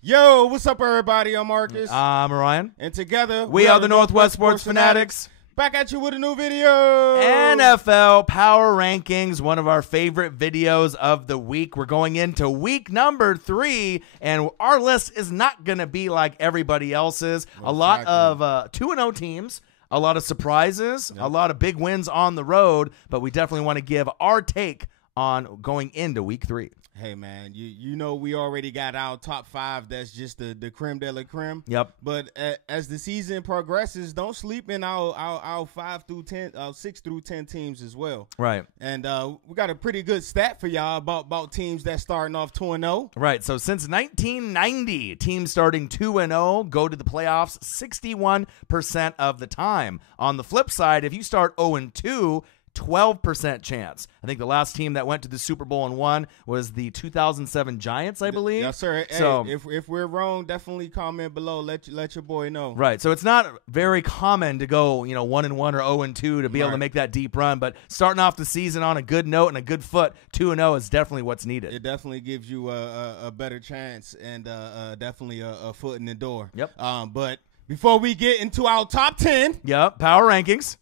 Yo, what's up, everybody? I'm Marcus. I'm Ryan. And together, we are the Northwest Sports Fanatics. Back at you with a new video. NFL Power Rankings, one of our favorite videos of the week. We're going into week number 3, and our list is not going to be like everybody else's. A lot of 2-0 teams. A lot of surprises, a lot of big wins on the road, but we definitely want to give our take on going into week 3. Hey, man, you know we already got our top 5. That's just the creme de la creme. Yep. But as the season progresses, don't sleep in our 5 through 10, 6 through 10 teams as well. Right. And we got a pretty good stat for y'all about teams that starting off 2-0. Right. So since 1990, teams starting 2-0 go to the playoffs 61% of the time. On the flip side, if you start 0-2, 12% chance. I think the last team that went to the Super Bowl and won was the 2007 Giants, I believe. Yes, sir. So, hey, if we're wrong, definitely comment below. Let your boy know. Right. So it's not very common to go, 1-1 or 0-2 to be able to make that deep run. But starting off the season on a good note and a good foot, 2-0 is definitely what's needed. It definitely gives you a better chance and definitely a foot in the door. Yep. But before we get into our top 10, power rankings.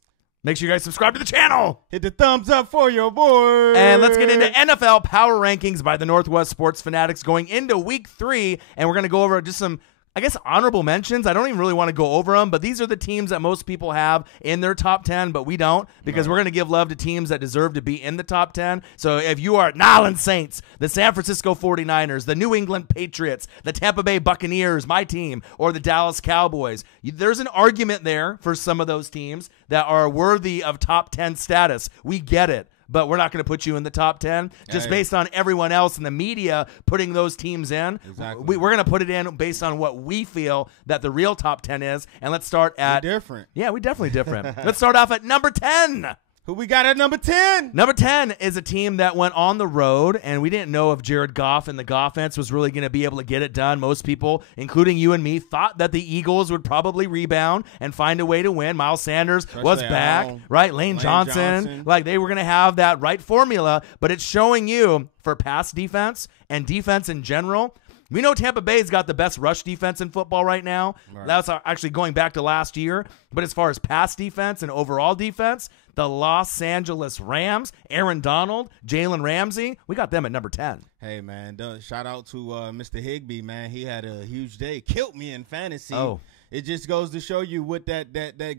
Make sure you guys subscribe to the channel. Hit the thumbs up for your boy. And let's get into NFL Power Rankings by the Northwest Sports Fanatics going into week 3. And we're going to go over just some, honorable mentions. I don't even really want to go over them, but these are the teams that most people have in their top 10, but we don't, because we're going to give love to teams that deserve to be in the top 10. So if you are Nolans Saints, the San Francisco 49ers, the New England Patriots, the Tampa Bay Buccaneers, my team, or the Dallas Cowboys, there's an argument there for some of those teams that are worthy of top 10 status. We get it. But we're not going to put you in the top 10 just based on everyone else in the media putting those teams in. Exactly. We're going to put it in based on what we feel that the real top 10 is. And let's start at... We're different. Yeah, we're definitely different. Let's start off at number 10. Who we got at number 10? Number 10 is a team that went on the road, and we didn't know if Jared Goff and the Goffense was really going to be able to get it done. Most people, including you and me, thought that the Eagles would probably rebound and find a way to win. Miles Sanders was back, right? Lane Johnson. Like, they were going to have that right formula, but it's showing you for pass defense and defense in general. We know Tampa Bay's got the best rush defense in football right now. Right. That's actually going back to last year. But as far as pass defense and overall defense, the Los Angeles Rams, Aaron Donald, Jalen Ramsey, we got them at number 10. Hey, man, shout out to Mr. Higbee, man. He had a huge day. Killed me in fantasy. Oh. It just goes to show you with that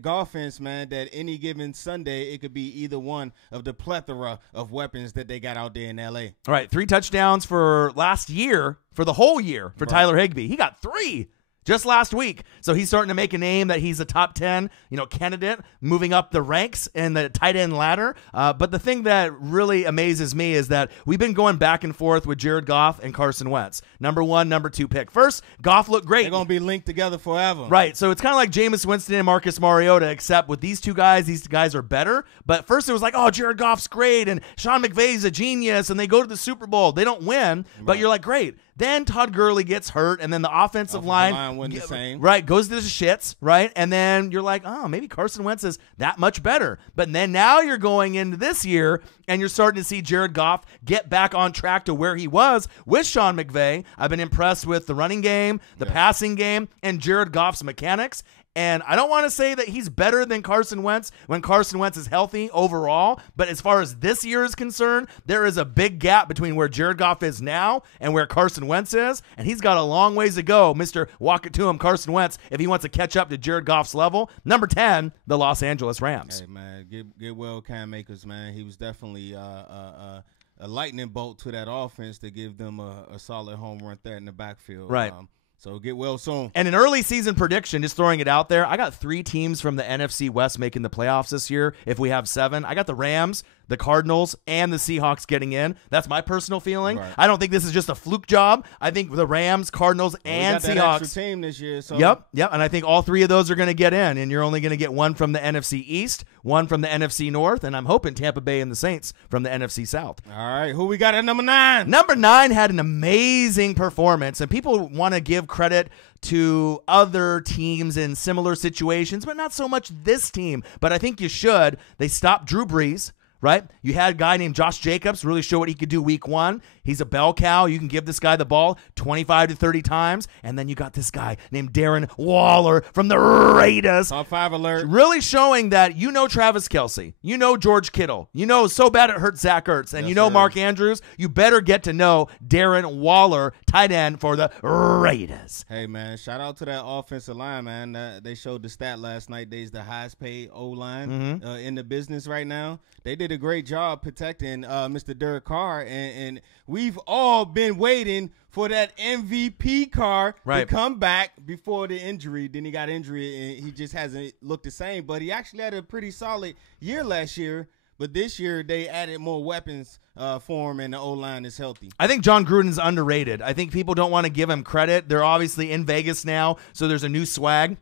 offense, man, that any given Sunday, it could be either one of the plethora of weapons that they got out there in L.A. All right, 3 touchdowns for last year, for the whole year for Tyler Higbee. He got 3 just last week. So he's starting to make a name that he's a top 10, candidate, moving up the ranks in the tight end ladder. But the thing that really amazes me is that we've been going back and forth with Jared Goff and Carson Wentz. Number 1, number 2 pick. First, Goff looked great. They're going to be linked together forever. Right. So it's kind of like Jameis Winston and Marcus Mariota, except with these these guys are better. But first it was like, oh, Jared Goff's great, and Sean McVay's a genius, and they go to the Super Bowl. They don't win, but you're like, great. Then Todd Gurley gets hurt, and then the offensive line wasn't the same. Right, goes to the shits, right? And then you're like, oh, maybe Carson Wentz is that much better. But then now you're going into this year, and you're starting to see Jared Goff get back on track to where he was with Sean McVay. I've been impressed with the running game, the passing game, and Jared Goff's mechanics. And I don't want to say that he's better than Carson Wentz when Carson Wentz is healthy overall, but as far as this year is concerned, there is a big gap between where Jared Goff is now and where Carson Wentz is, and he's got a long ways to go, Mr. Walk It To Him, Carson Wentz, if he wants to catch up to Jared Goff's level. Number 10, the Los Angeles Rams. Hey, man, get well, Cam Akers, man. He was definitely a lightning bolt to that offense to give them a solid home run there in the backfield. Right. So get well soon. And an early season prediction, just throwing it out there, I got 3 teams from the NFC West making the playoffs this year if we have 7. I got the Rams, the Cardinals, and the Seahawks getting in. That's my personal feeling. Right. I don't think this is just a fluke job. I think the Rams, Cardinals, and we got Seahawks. That extra team this year. So. Yep. And I think all 3 of those are going to get in, and you're only going to get 1 from the NFC East, 1 from the NFC North, and I'm hoping Tampa Bay and the Saints from the NFC South. All right, who we got at number 9? Number 9 had an amazing performance, and people want to give credit to other teams in similar situations, but not so much this team. But I think you should. They stopped Drew Brees, right? You had a guy named Josh Jacobs really show what he could do week 1. He's a bell cow. You can give this guy the ball 25 to 30 times. And then you got this guy named Darren Waller from the Raiders. Top 5 alert. Really showing that you know Travis Kelce. You know George Kittle. You know so bad it hurts Zach Ertz. And Yes, you know sir. Mark Andrews. You better get to know Darren Waller, tight end for the Raiders. Hey, man, shout out to that offensive line, man. They showed the stat last night. They's the highest paid O-line in the business right now. They did a great job protecting Mr. Derek Carr, and we've all been waiting for that MVP car to come back before the injury. Then he got injury, and he just hasn't looked the same. But he actually had a pretty solid year last year. But this year, they added more weapons for him, and the O-line is healthy. I think John Gruden's underrated. I think people don't want to give him credit. They're obviously in Vegas now, so there's a new swag.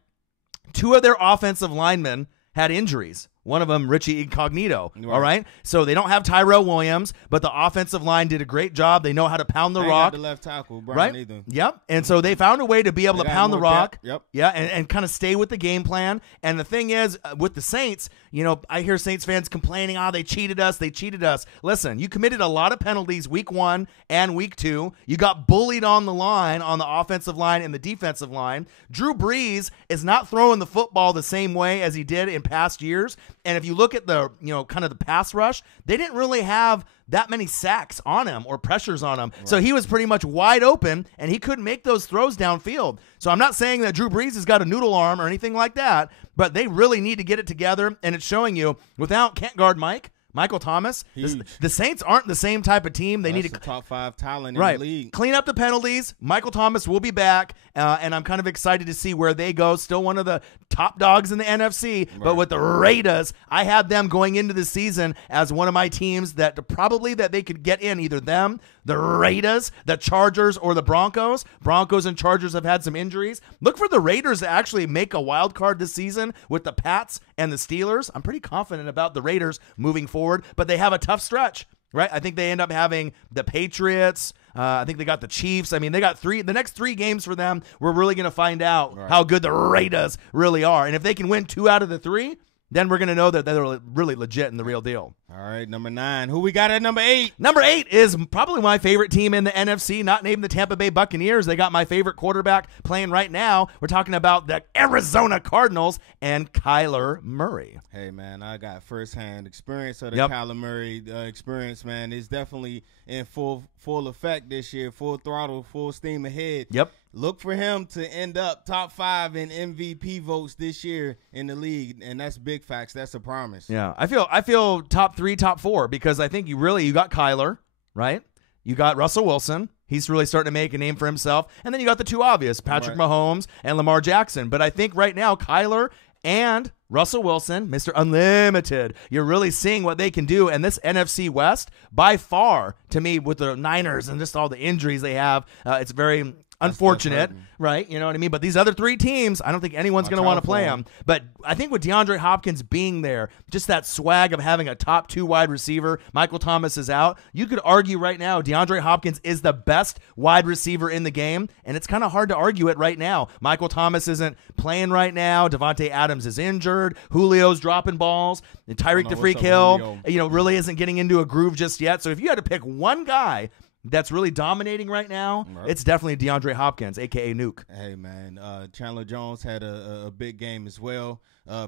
2 of their offensive linemen had injuries. One of them, Richie Incognito. Right. All right? So they don't have Tyrell Williams, but the offensive line did a great job. They know how to pound the rock. Got the left tackle, Brian, right? Either. Yep. And so they found a way to be able to pound the rock. Yep. Yeah, and kind of stay with the game plan. And the thing is, with the Saints, you know, I hear Saints fans complaining, they cheated us. They cheated us. Listen, you committed a lot of penalties week 1 and week 2. You got bullied on the line, on the offensive line and the defensive line. Drew Brees is not throwing the football the same way as he did in past years. And if you look at the, you know, kind of the pass rush, they didn't really have that many sacks on him or pressures on him. Right. So he was pretty much wide open, and he couldn't make those throws downfield. So I'm not saying that Drew Brees has got a noodle arm or anything like that, but they really need to get it together, and it's showing you without can't guard Michael Thomas, the Saints aren't the same type of team. They need a top 5 talent in the league. Clean up the penalties. Michael Thomas will be back, and I'm kind of excited to see where they go. Still one of the top dogs in the NFC, but with the Raiders, I had them going into the season as one of my teams that probably that they could get in, either them, the Raiders, the Chargers, or the Broncos. Broncos and Chargers have had some injuries. Look for the Raiders to actually make a wild card this season with the Pats and the Steelers. I'm pretty confident about the Raiders moving forward, but they have a tough stretch, right? I think they end up having the Patriots. I think they got the Chiefs. I mean, they got the next 3 games for them. We're really going to find out how good the Raiders really are. And if they can win 2 out of the 3, then we're going to know that they're really legit and the real deal. All right, number 9. Who we got at number 8? Number 8 is probably my favorite team in the NFC, not named the Tampa Bay Buccaneers. They got my favorite quarterback playing right now. We're talking about the Arizona Cardinals and Kyler Murray. Hey, man, I got firsthand experience of the Kyler Murray experience, man. It's definitely in full effect this year, full throttle, full steam ahead. Yep. Look for him to end up top 5 in MVP votes this year in the league, and that's big facts. That's a promise. Yeah, I feel top 3, top 4, because I think you got Kyler, right? You got Russell Wilson. He's really starting to make a name for himself. And then you got the 2 obvious, Patrick Mahomes and Lamar Jackson. But I think right now Kyler and Russell Wilson, Mr. Unlimited, you're really seeing what they can do. And this NFC West, by far, to me, with the Niners and just all the injuries they have, it's very unfortunate, right? You know what I mean? But these other 3 teams, I don't think anyone's going to want to play them. But I think with DeAndre Hopkins being there, just that swag of having a top 2 wide receiver, Michael Thomas is out. You could argue right now DeAndre Hopkins is the best wide receiver in the game, and it's kind of hard to argue it right now. Michael Thomas isn't playing right now. Devontae Adams is injured. Julio's dropping balls. And Tyreek the Freak Hill, really isn't getting into a groove just yet. So if you had to pick one guy that's really dominating right now, it's definitely DeAndre Hopkins, a.k.a. Nuke. Hey, man, Chandler Jones had a big game as well.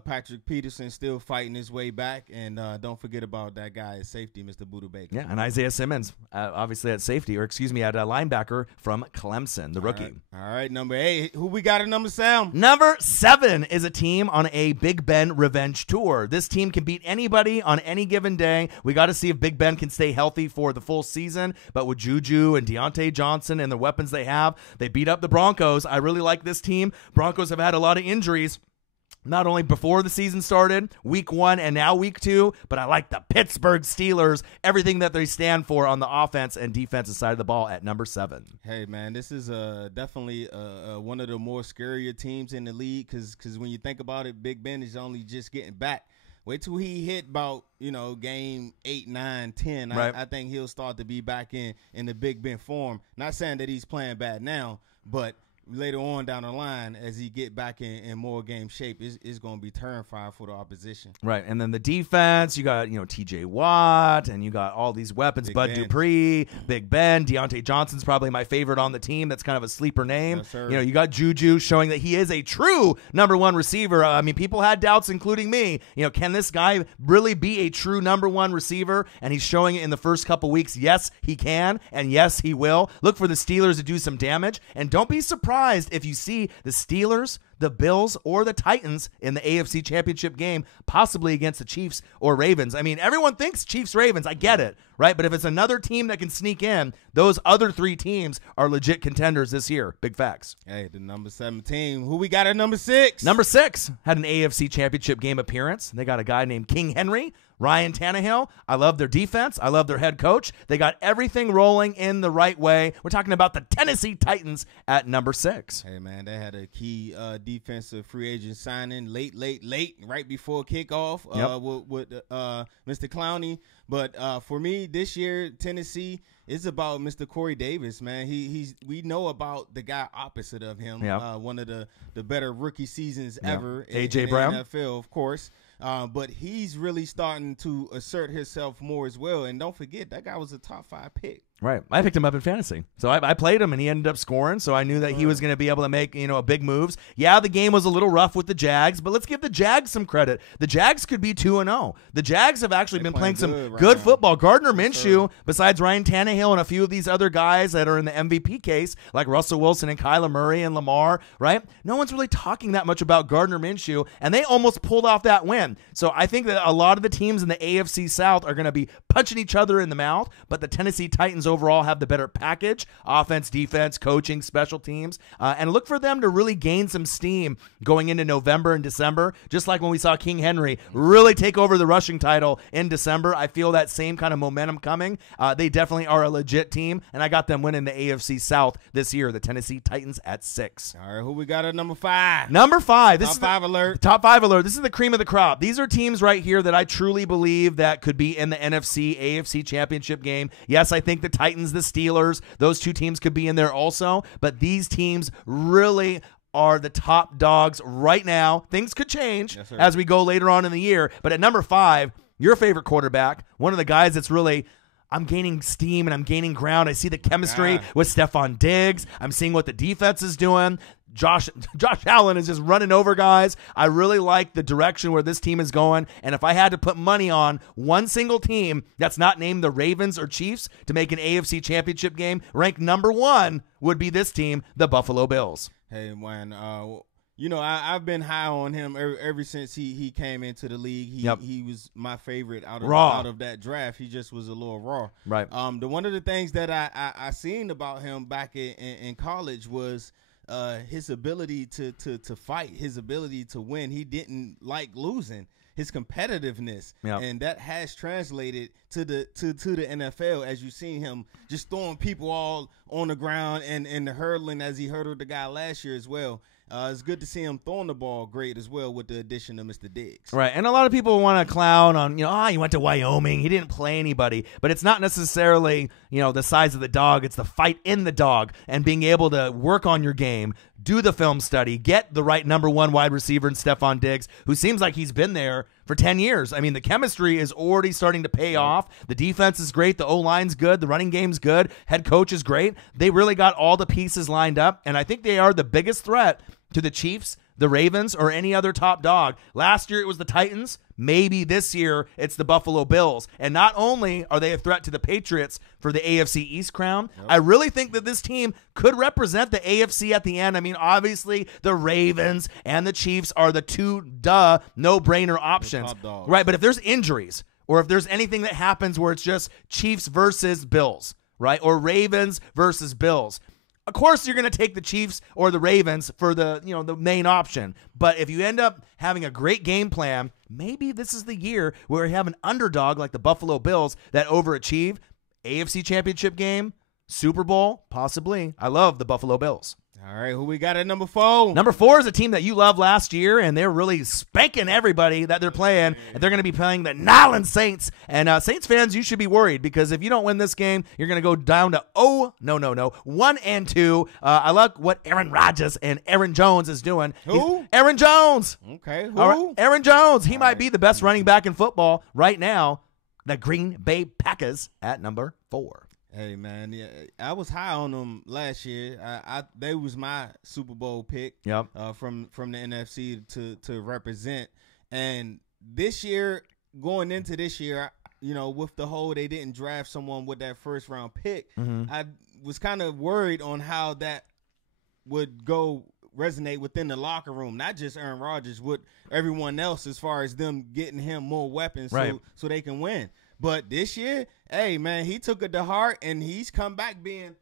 Patrick Peterson still fighting his way back, and don't forget about that guy at safety, Mr. Buda Baker. Yeah, and Isaiah Simmons, obviously at safety, at linebacker from Clemson, the rookie. All right, number 8. Who we got at number 7? Number 7 is a team on a Big Ben revenge tour. This team can beat anybody on any given day. We got to see if Big Ben can stay healthy for the full season, but with Juju and Deontay Johnson and the weapons they have, they beat up the Broncos. I really like this team. Broncos have had a lot of injuries, not only before the season started, week 1 and now week 2, but I like the Pittsburgh Steelers, everything that they stand for on the offense and defensive side of the ball at number 7. Hey, man, this is definitely one of the more scarier teams in the league because when you think about it, Big Ben is only just getting back. Wait till he hit about, game 8, 9, 10. Right. I think he'll start to be back in the Big Ben form. Not saying that he's playing bad now, but later on down the line, as he get back in more game shape, is going to be terrifying for the opposition. Right, and then the defense, you got T.J. Watt, and you got all these weapons, Bud Dupree, Big Ben, Deontay Johnson's probably my favorite on the team. That's kind of a sleeper name. Yes, sir. You got Juju showing that he is a true number one receiver. I mean, people had doubts, including me. Can this guy really be a true number one receiver? And he's showing it in the first couple weeks. Yes, he can, and yes, he will. Look for the Steelers to do some damage, and don't be surprised if you see the Steelers, the Bills, or the Titans in the AFC Championship game, possibly against the Chiefs or Ravens. I mean, everyone thinks Chiefs-Ravens. I get it, right? But if it's another team that can sneak in, those other three teams are legit contenders this year. Big facts. Hey, the number 7 team. Who we got at number 6? Number 6 had an AFC Championship game appearance. They got a guy named King Henry, Ryan Tannehill. I love their defense. I love their head coach. They got everything rolling in the right way. We're talking about the Tennessee Titans at number 6. Hey, man, they had a key defensive free agent signing late, right before kickoff with Mr. Clowney. But for me, this year, Tennessee is about Mr. Corey Davis, man. We know about the guy opposite of him, one of the better rookie seasons ever A.J. in Brown. the NFL, of course. But he's really starting to assert himself more as well. And don't forget, that guy was a top 5 pick. Right. I picked him up in fantasy. So I played him, and he ended up scoring, so I knew that he was going to be able to make, big moves. Yeah, the game was a little rough with the Jags, but let's give the Jags some credit. The Jags could be 2-0. The Jags have actually been playing some good football. Gardner Minshew, besides Ryan Tannehill and a few of these other guys that are in the MVP case, like Russell Wilson and Kyler Murray and Lamar, right? No one's really talking that much about Gardner Minshew, and they almost pulled off that win. So I think that a lot of the teams in the AFC South are going to be punching each other in the mouth, but the Tennessee Titans overall have the better package, offense, defense, coaching, special teams, and look for them to really gain some steam going into November and December, just like when we saw King Henry really take over the rushing title in December. I feel that same kind of momentum coming. They definitely are a legit team, and I got them winning the AFC South this year, the Tennessee Titans at 6. All right, who we got at number 5? Number 5. This top is 5 alert. Top 5 alert. This is the cream of the crop. These are teams right here that I truly believe that could be in the NFC, AFC championship game. Yes, I think the Titans, the Steelers, those two teams could be in there also, but these teams really are the top dogs right now. Things could change as we go later on in the year, but at number 5, your favorite quarterback, one of the guys that's really, I'm gaining steam and I'm gaining ground. I see the chemistry with Stephon Diggs. I'm seeing what the defense is doing. Josh Allen is just running over guys. I really like the direction where this team is going, and if I had to put money on one single team that's not named the Ravens or Chiefs to make an AFC championship game, ranked number 1 would be this team, the Buffalo Bills. Hey, man, I've been high on him ever since he came into the league. He was my favorite out of that draft. He just was a little raw. Right. One of the things that I seen about him back in college was his ability to fight, his ability to win. He didn't like losing. His competitiveness, and that has translated to the NFL, as you've seen him just throwing people all on the ground and hurdling as he hurdled the guy last year as well. It's good to see him throwing the ball great as well with the addition of Mr. Diggs. Right, and a lot of people want to clown on, he went to Wyoming, he didn't play anybody, but it's not necessarily, the size of the dog, it's the fight in the dog and being able to work on your game, do the film study, get the right number 1 wide receiver in Stephon Diggs, who seems like he's been there for 10 years. I mean, the chemistry is already starting to pay off. The defense is great. The O-line's good. The running game's good. Head coach is great. They really got all the pieces lined up, and I think they are the biggest threat to the Chiefs, the Ravens, or any other top dog. Last year it was the Titans. Maybe this year it's the Buffalo Bills. And not only are they a threat to the Patriots for the AFC East crown, I really think that this team could represent the AFC at the end. I mean, obviously the Ravens and the Chiefs are the two no-brainer options. Right, but if there's injuries or if there's anything that happens where it's just Chiefs versus Bills, right, or Ravens versus Bills, of course, you're going to take the Chiefs or the Ravens for the main option. But if you end up having a great game plan, maybe this is the year where you have an underdog like the Buffalo Bills that overachieve. AFC Championship game, Super Bowl, possibly. I love the Buffalo Bills. All right, who we got at number 4? Number 4 is a team that you loved last year, and they're really spanking everybody that they're playing. And they're going to be playing the Nolens Saints. And Saints fans, you should be worried because if you don't win this game, you're going to go down to 1-2. I like what Aaron Rodgers and Aaron Jones is doing. Who? Aaron Jones. Okay, who? All right, Aaron Jones. He might be the best running back in football right now. The Green Bay Packers at number 4. Hey man, yeah, I was high on them last year. They was my Super Bowl pick. Yep. From the NFC to represent. And this year, going into this year, with the whole they didn't draft someone with that first round pick, I was kind of worried on how that would resonate within the locker room. Not just Aaron Rodgers, with everyone else as far as them getting him more weapons so they can win. But this year, hey, man, he took it to heart, and he's come back being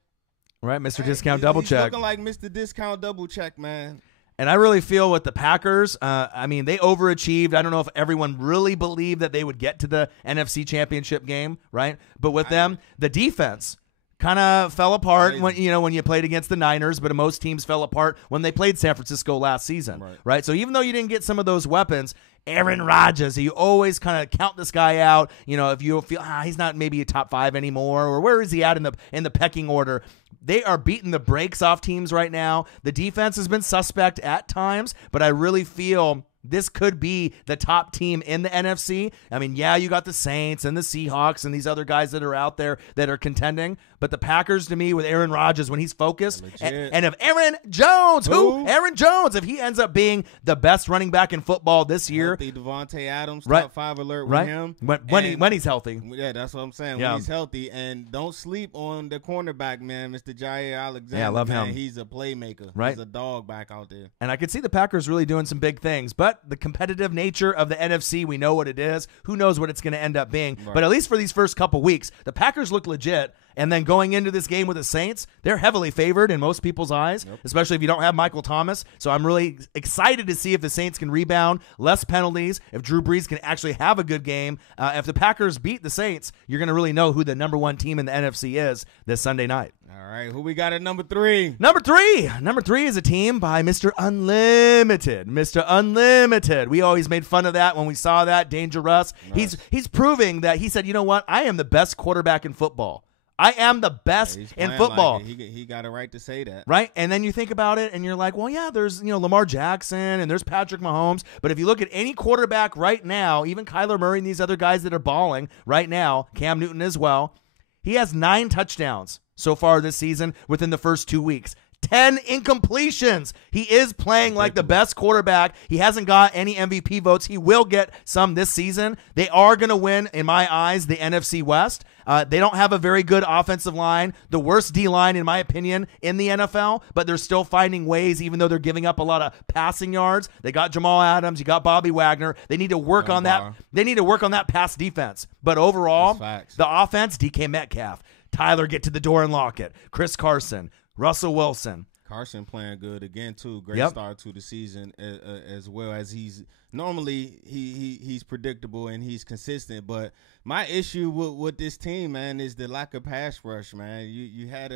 right, Mr. Discount Double Check. He's looking like Mr. Discount Double Check, man. And I really feel with the Packers, they overachieved. I don't know if everyone really believed that they would get to the NFC Championship game, right? But with them, the defense kind of fell apart when you played against the Niners, but most teams fell apart when they played San Francisco last season, right? So even though you didn't get some of those weapons, Aaron Rodgers, you always kind of count this guy out. If you feel he's not maybe a top 5 anymore, or where is he at in the pecking order? They are beating the brakes off teams right now. The defense has been suspect at times, but I really feel this could be the top team in the NFC. I mean, yeah, you got the Saints and the Seahawks and these other guys that are out there that are contending. But the Packers, to me, with Aaron Rodgers, when he's focused, and if Aaron Jones, Aaron Jones, if he ends up being the best running back in football this year. Healthy Devontae Adams, top 5 alert with him. When he's healthy. Yeah, that's what I'm saying. When he's healthy. And don't sleep on the cornerback, man, Mr. Jair Alexander. Yeah, I love him. He's a playmaker. Right. He's a dog back out there. And I could see the Packers really doing some big things. But the competitive nature of the NFC, we know what it is. Who knows what it's going to end up being. Right. But at least for these first couple weeks, the Packers look legit. And then going into this game with the Saints, they're heavily favored in most people's eyes, especially if you don't have Michael Thomas. So I'm really excited to see if the Saints can rebound, less penalties, if Drew Brees can actually have a good game. If the Packers beat the Saints, you're going to really know who the number 1 team in the NFC is this Sunday night. All right, who we got at number 3? Number three is a team by Mr. Unlimited. Mr. Unlimited. We always made fun of that when we saw that. Dangerous. Nice. He's proving that he said, you know what? I am the best quarterback in football. I am the best in football. Like he got a right to say that. Right? And then you think about it and you're like, well, yeah, there's Lamar Jackson and there's Patrick Mahomes. But if you look at any quarterback right now, even Kyler Murray and these other guys that are balling right now, Cam Newton as well, he has 9 touchdowns so far this season within the first 2 weeks. 10 incompletions. He is playing like the best quarterback. He hasn't got any MVP votes. He will get some this season. They are going to win, in my eyes, the NFC West. They don't have a very good offensive line, the worst D-line, in my opinion, in the NFL, but they're still finding ways, even though they're giving up a lot of passing yards. They got Jamal Adams. You got Bobby Wagner. They need to work on that. They need to work on that pass defense. But overall, the offense, DK Metcalf, Tyler get to the door and lock it, Chris Carson, Russell Wilson. Carson playing good again too. Great start to the season as well as he's normally he's predictable and he's consistent. But my issue with this team, man, is the lack of pass rush, man. You had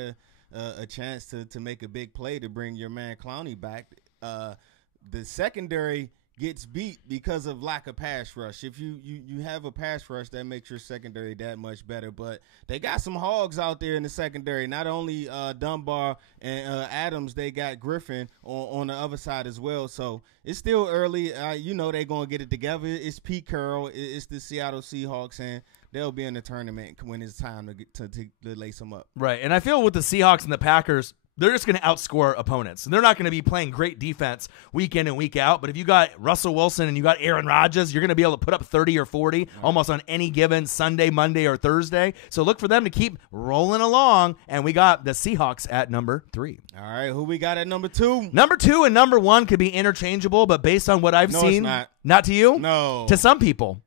a chance to make a big play to bring your man Clowney back. The secondary gets beat because of lack of pass rush. If you have a pass rush, that makes your secondary that much better. But they got some hogs out there in the secondary. Not only Dunbar and Adams, they got Griffin on the other side as well. So it's still early. They're going to get it together. It's Pete Carroll. It's the Seattle Seahawks, and they'll be in the tournament when it's time to lace them up. Right, and I feel with the Seahawks and the Packers, they're just going to outscore opponents. And they're not going to be playing great defense week in and week out. But if you got Russell Wilson and you got Aaron Rodgers, you're going to be able to put up 30 or 40 almost on any given Sunday, Monday, or Thursday. So look for them to keep rolling along. And we got the Seahawks at number 3. All right, who we got at number 2? Number 2 and number 1 could be interchangeable, but based on what I've seen, it's not. Not to you? No. To some people.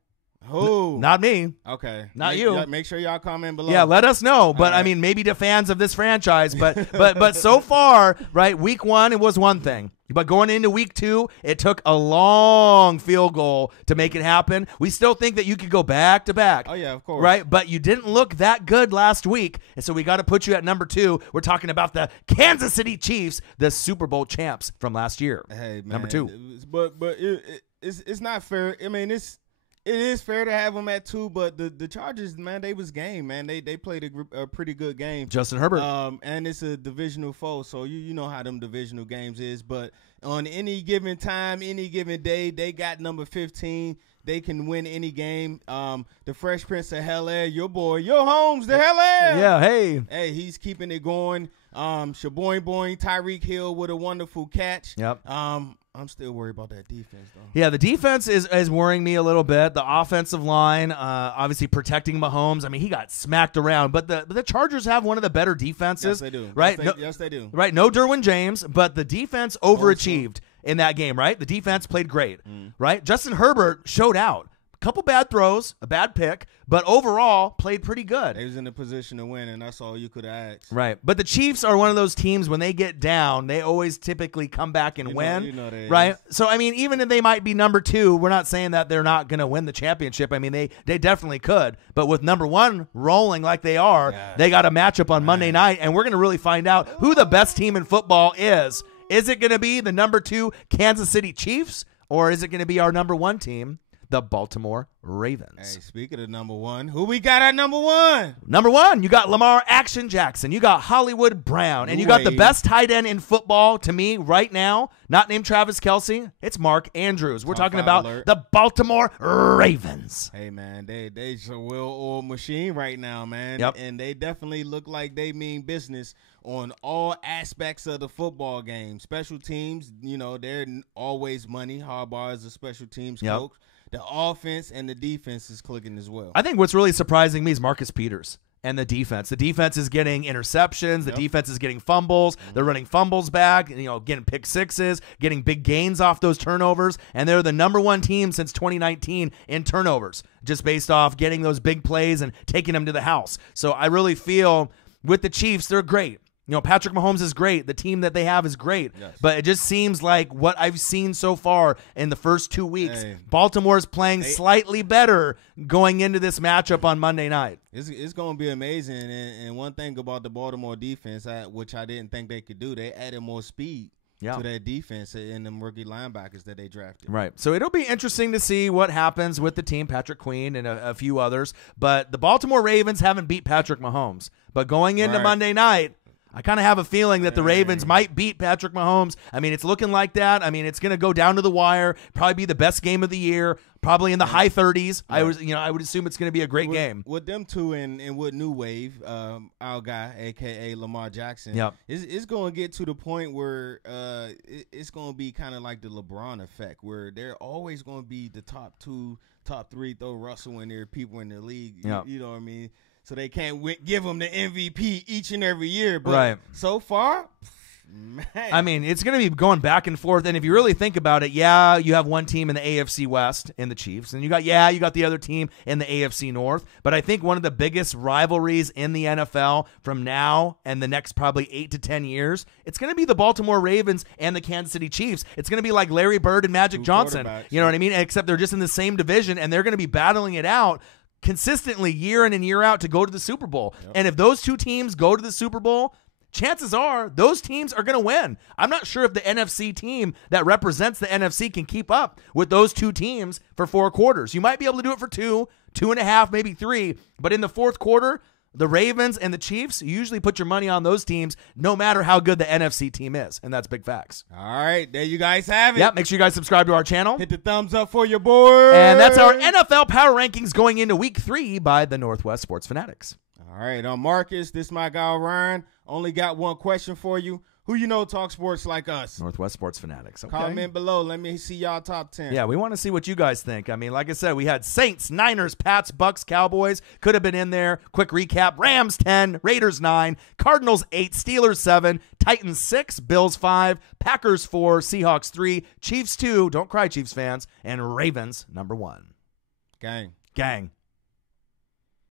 Who? Not me. Okay. Not you. Make sure y'all comment below. Yeah, let us know. But right. I mean, maybe to fans of this franchise. But so far, right, week 1, it was one thing. But going into week 2, it took a long field goal to make it happen. We still think that you could go back to back. Oh, yeah, of course. Right? But you didn't look that good last week. And so we got to put you at number 2. We're talking about the Kansas City Chiefs, the Super Bowl champs from last year. Hey, man. Number 2. But it's not fair. I mean, it is fair to have them at 2, but the Chargers, man, they was game, man. They played a pretty good game. Justin Herbert. And it's a divisional foe, so you know how them divisional games is. But on any given time, any given day, they got number 15. They can win any game. The Fresh Prince of Hell-Air, your boy, your Holmes, the Hell-Air. Yeah, hey. Hey, he's keeping it going. Shaboing Boing, Tyreek Hill with a wonderful catch. Yep. I'm still worried about that defense, though. Yeah, the defense is worrying me a little bit. The offensive line, obviously protecting Mahomes. I mean, he got smacked around, but the Chargers have one of the better defenses. Yes, they do. Right? Yes, they do. Right, no Derwin James, but the defense overachieved in that game, right? The defense played great, right? Justin Herbert showed out. Couple bad throws, a bad pick, but overall played pretty good. They was in a position to win, and that's all you could ask. Right. But the Chiefs are one of those teams, when they get down, they always typically come back and win. Right? So, I mean, even if they might be number 2, we're not saying that they're not going to win the championship. I mean, they definitely could. But with number 1 rolling like they are, they got a matchup on Monday night, and we're going to really find out who the best team in football is. Is it going to be the number 2 Kansas City Chiefs, or is it going to be our number 1 team, the Baltimore Ravens? Hey, speaking of number 1, who we got at number 1? Number 1, you got Lamar Action Jackson. You got Hollywood Brown. And you got the best tight end in football to me right now, not named Travis Kelce. It's Mark Andrews. We're talking about the Baltimore Ravens. Hey, man, they's a well-oiled machine right now, man. Yep. And they definitely look like they mean business on all aspects of the football game. Special teams, they're always money. Harbaugh is a special teams coach. The offense and the defense is clicking as well. I think what's really surprising me is Marcus Peters and the defense. The defense is getting interceptions. The defense is getting fumbles. They're running fumbles back, getting pick sixes, getting big gains off those turnovers. And they're the number 1 team since 2019 in turnovers, just based off getting those big plays and taking them to the house. So I really feel with the Chiefs, they're great. Patrick Mahomes is great. The team that they have is great. Yes. But it just seems like what I've seen so far in the first 2 weeks, Baltimore's playing slightly better going into this matchup on Monday night. It's going to be amazing. And one thing about the Baltimore defense, which I didn't think they could do, they added more speed to that defense and them rookie linebackers that they drafted. Right. So it'll be interesting to see what happens with the team, Patrick Queen and a few others. But the Baltimore Ravens haven't beat Patrick Mahomes. But going into Monday night, I kind of have a feeling that the Ravens might beat Patrick Mahomes. I mean, it's looking like that. I mean, it's going to go down to the wire. Probably be the best game of the year. Probably in the high 30s. Right. I would assume it's going to be a great game. With them two and with New Wave, our guy, aka Lamar Jackson, it's going to get to the point where it's going to be kind of like the LeBron effect, where they're always going to be the top 2, top 3. Throw Russell in there, people in the league. You know what I mean? So they can't give him the MVP each and every year. But so far, man. I mean, it's going to be going back and forth. And if you really think about it, you have one team in the AFC West in the Chiefs. And you got the other team in the AFC North. But I think one of the biggest rivalries in the NFL from now and the next probably 8 to 10 years, it's going to be the Baltimore Ravens and the Kansas City Chiefs. It's going to be like Larry Bird and Magic Johnson. You know what I mean? Except they're just in the same division, and they're going to be battling it out consistently year in and year out to go to the Super Bowl. And if those two teams go to the Super Bowl, chances are those teams are going to win. I'm not sure if the NFC team that represents the NFC can keep up with those two teams for 4 quarters. You might be able to do it for 2, 2.5, maybe 3, but in the 4th quarter, the Ravens and the Chiefs, you usually put your money on those teams no matter how good the NFC team is, and that's big facts. All right, there you guys have it. Yep, make sure you guys subscribe to our channel. Hit the thumbs up for your boy. And that's our NFL Power Rankings going into Week 3 by the Northwest Sports Fanatics. All right, I'm Marcus. This is my guy, Ryan. Only got one question for you. Who you know talk sports like us? Northwest Sports Fanatics. Okay. Comment below. Let me see y'all top 10. Yeah, we want to see what you guys think. I mean, like I said, we had Saints, Niners, Pats, Bucks, Cowboys. Could have been in there. Quick recap. Rams 10, Raiders 9, Cardinals 8, Steelers 7, Titans 6, Bills 5, Packers 4, Seahawks 3, Chiefs 2, don't cry Chiefs fans, and Ravens number 1. Gang. Gang.